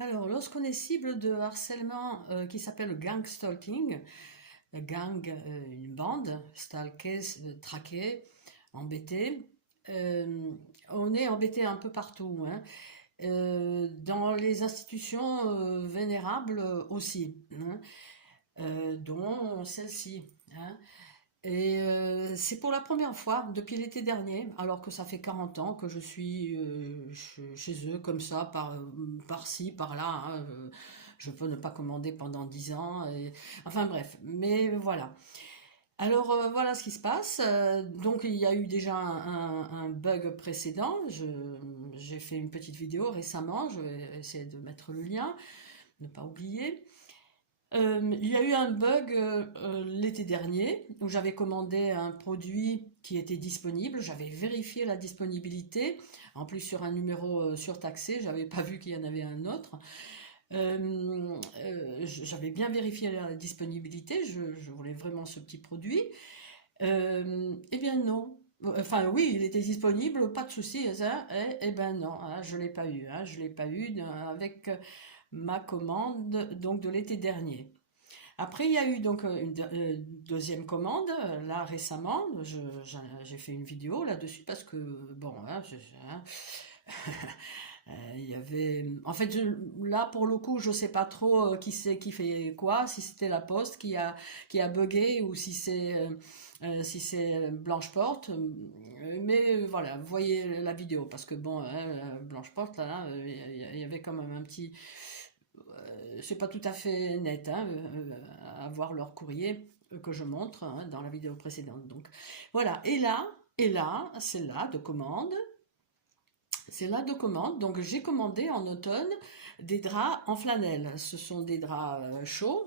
Alors, lorsqu'on est cible de harcèlement qui s'appelle le gang stalking, gang, une bande, stalker, traquer, embêter, euh, on est embêté un peu partout, hein. Dans les institutions vénérables aussi, hein, dont celle-ci, hein. Et c'est pour la première fois depuis l'été dernier, alors que ça fait 40 ans que je suis chez eux comme ça, par-ci, par-là, hein. Je peux ne pas commander pendant 10 ans. Enfin bref, mais voilà. Alors voilà ce qui se passe. Donc il y a eu déjà un bug précédent. J'ai fait une petite vidéo récemment. Je vais essayer de mettre le lien, ne pas oublier. Il y a eu un bug l'été dernier où j'avais commandé un produit qui était disponible. J'avais vérifié la disponibilité. En plus, sur un numéro surtaxé, j'avais pas vu qu'il y en avait un autre. J'avais bien vérifié la disponibilité. Je voulais vraiment ce petit produit. Eh bien non. Enfin oui, il était disponible, pas de souci. Ça, eh ben non, hein, je l'ai pas eu. Hein, je l'ai pas eu avec ma commande donc de l'été dernier. Après, il y a eu donc deuxième commande, là récemment. J'ai fait une vidéo là-dessus parce que, bon, hein, hein, il y avait. En fait, là, pour le coup, je sais pas trop qui c'est qui fait quoi, si c'était la poste qui a bugué ou si c'est Blanche Porte. Mais voilà, vous voyez la vidéo parce que, bon, hein, Blanche Porte, là, il y avait quand même un petit c'est pas tout à fait net, hein, à voir leur courrier que je montre hein, dans la vidéo précédente. Donc voilà, et là, c'est là de commande. Donc j'ai commandé en automne des draps en flanelle. Ce sont des draps chauds.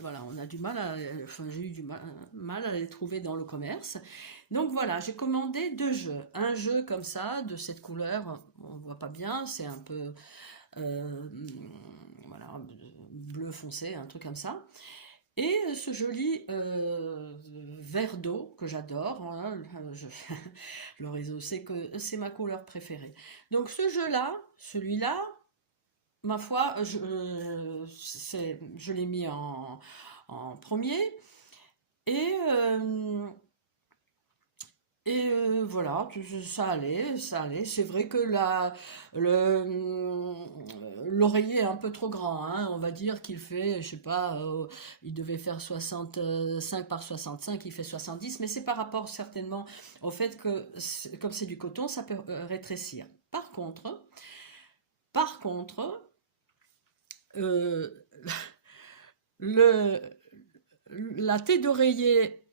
Voilà, on a du mal enfin j'ai eu du mal à les trouver dans le commerce. Donc voilà, j'ai commandé deux jeux. Un jeu comme ça, de cette couleur, on voit pas bien, c'est un peu euh, voilà, bleu foncé, un truc comme ça. Et ce joli vert d'eau que j'adore, hein, le réseau sait que c'est ma couleur préférée. Donc ce jeu-là, celui-là, ma foi, je l'ai mis en premier. Et voilà, ça allait, ça allait. C'est vrai que l'oreiller est un peu trop grand, hein. On va dire qu'il fait, je sais pas, il devait faire 65 par 65, il fait 70, mais c'est par rapport certainement au fait que, comme c'est du coton, ça peut rétrécir. Par contre, euh, le, la tête d'oreiller,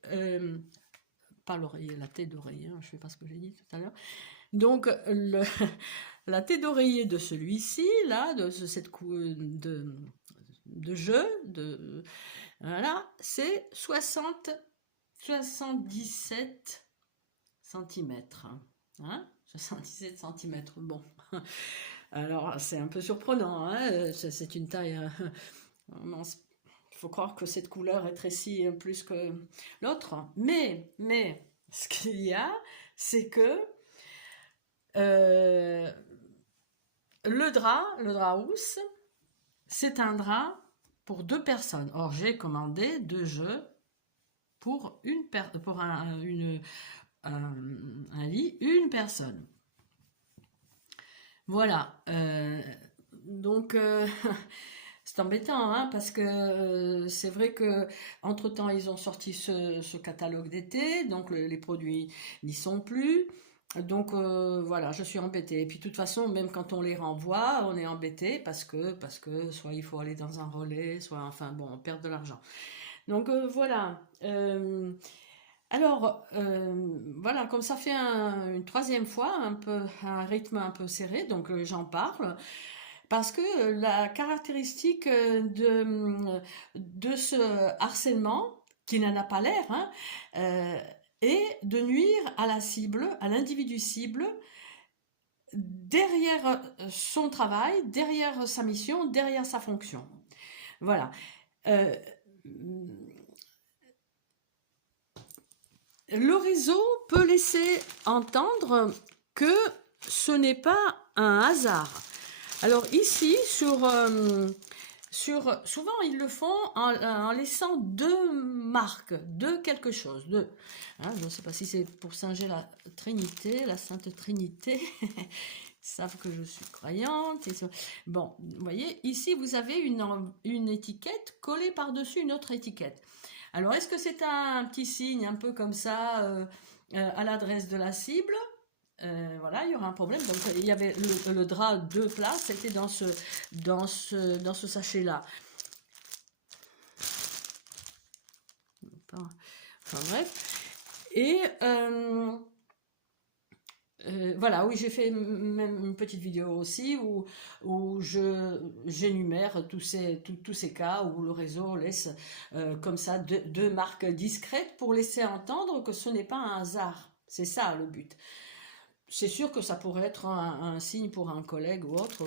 pas l'oreiller, la tête d'oreiller, hein, je ne sais pas ce que j'ai dit tout à l'heure. Donc, la tête d'oreiller de celui-ci, là, de de jeu, voilà, c'est 77 centimètres. Hein, 77 centimètres. Bon, alors c'est un peu surprenant, hein, c'est une taille. Il faut croire que cette couleur rétrécit plus que l'autre. Mais, ce qu'il y a, c'est que euh, le drap housse, c'est un drap pour deux personnes. Or, j'ai commandé deux jeux pour un lit, une personne. Voilà. Donc, c'est embêtant, hein, parce que c'est vrai que entre-temps, ils ont sorti ce catalogue d'été, donc les produits n'y sont plus. Donc voilà, je suis embêtée. Et puis de toute façon, même quand on les renvoie, on est embêté parce que soit il faut aller dans un relais, soit enfin bon, on perd de l'argent. Donc voilà. Alors voilà, comme ça fait une troisième fois, un rythme un peu serré, donc j'en parle. Parce que la caractéristique de ce harcèlement, qui n'en a pas l'air, hein, est de nuire à la cible, à l'individu cible, derrière son travail, derrière sa mission, derrière sa fonction. Voilà. Euh, le réseau peut laisser entendre que ce n'est pas un hasard. Alors ici, souvent ils le font en laissant deux marques, deux quelque chose, deux. Hein, je ne sais pas si c'est pour singer la Trinité, la Sainte Trinité. Ils savent que je suis croyante. Bon, vous voyez, ici vous avez une étiquette collée par-dessus une autre étiquette. Alors, est-ce que c'est un petit signe un peu comme ça à l'adresse de la cible? Voilà, il y aura un problème. Donc, il y avait le drap de place, c'était dans ce sachet-là. Enfin bref. Et voilà, oui, j'ai fait même une petite vidéo aussi où j'énumère tous ces cas où le réseau laisse comme ça deux marques discrètes pour laisser entendre que ce n'est pas un hasard. C'est ça le but. C'est sûr que ça pourrait être un signe pour un collègue ou autre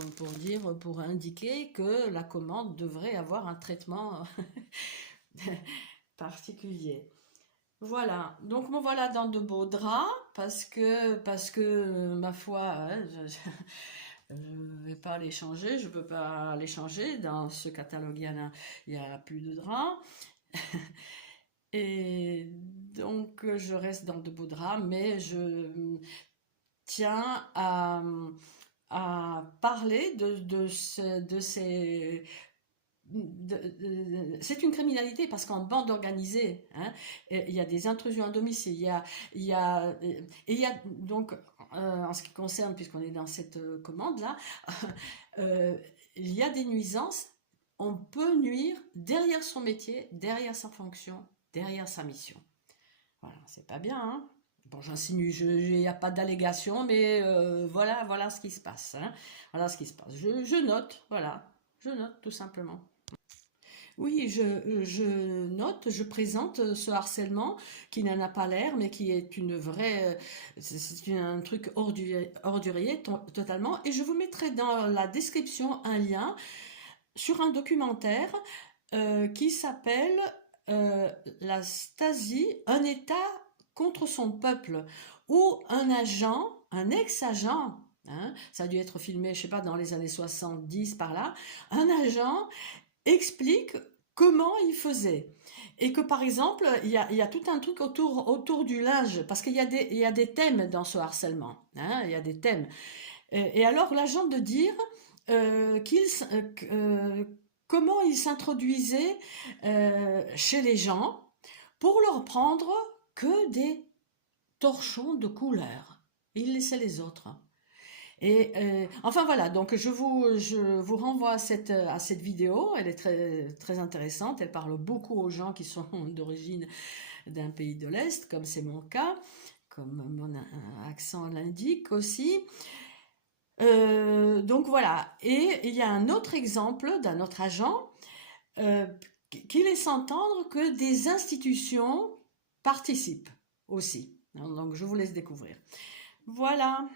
pour indiquer que la commande devrait avoir un traitement particulier. Voilà, donc me voilà dans de beaux draps parce que ma foi, hein, je vais pas les changer, je peux pas les changer. Dans ce catalogue, il y a plus de draps. Et donc je reste dans de beaux draps, mais je tiens à parler de ces c'est une criminalité parce qu'en bande organisée, hein, il y a des intrusions à domicile, il y a donc en ce qui concerne, puisqu'on est dans cette commande-là, il y a des nuisances, on peut nuire derrière son métier, derrière sa fonction, derrière sa mission. Voilà, c'est pas bien, hein. Bon, j'insinue, il n'y a pas d'allégation, mais voilà ce qui se passe, hein. Voilà ce qui se passe. Je note, voilà, je note tout simplement. Oui, je note, je présente ce harcèlement qui n'en a pas l'air, mais qui est une vraie, c'est un truc ordurier totalement. Et je vous mettrai dans la description un lien sur un documentaire qui s'appelle La Stasi, un État contre son peuple, où un agent, un ex-agent, hein, ça a dû être filmé, je sais pas, dans les années 70 par là, un agent explique comment il faisait. Et que par exemple, il y a tout un truc autour du linge, parce il y a des thèmes dans ce harcèlement. Hein, il y a des thèmes. Et alors, l'agent de dire qu'il, comment il s'introduisait chez les gens pour leur prendre que des torchons de couleur. Et il laissait les autres. Et enfin voilà, donc je vous renvoie à cette vidéo, elle est très intéressante, elle parle beaucoup aux gens qui sont d'origine d'un pays de l'Est, comme c'est mon cas, comme mon accent l'indique aussi. Donc voilà, et il y a un autre exemple d'un autre agent euh, qui laisse entendre que des institutions participent aussi. Donc je vous laisse découvrir. Voilà.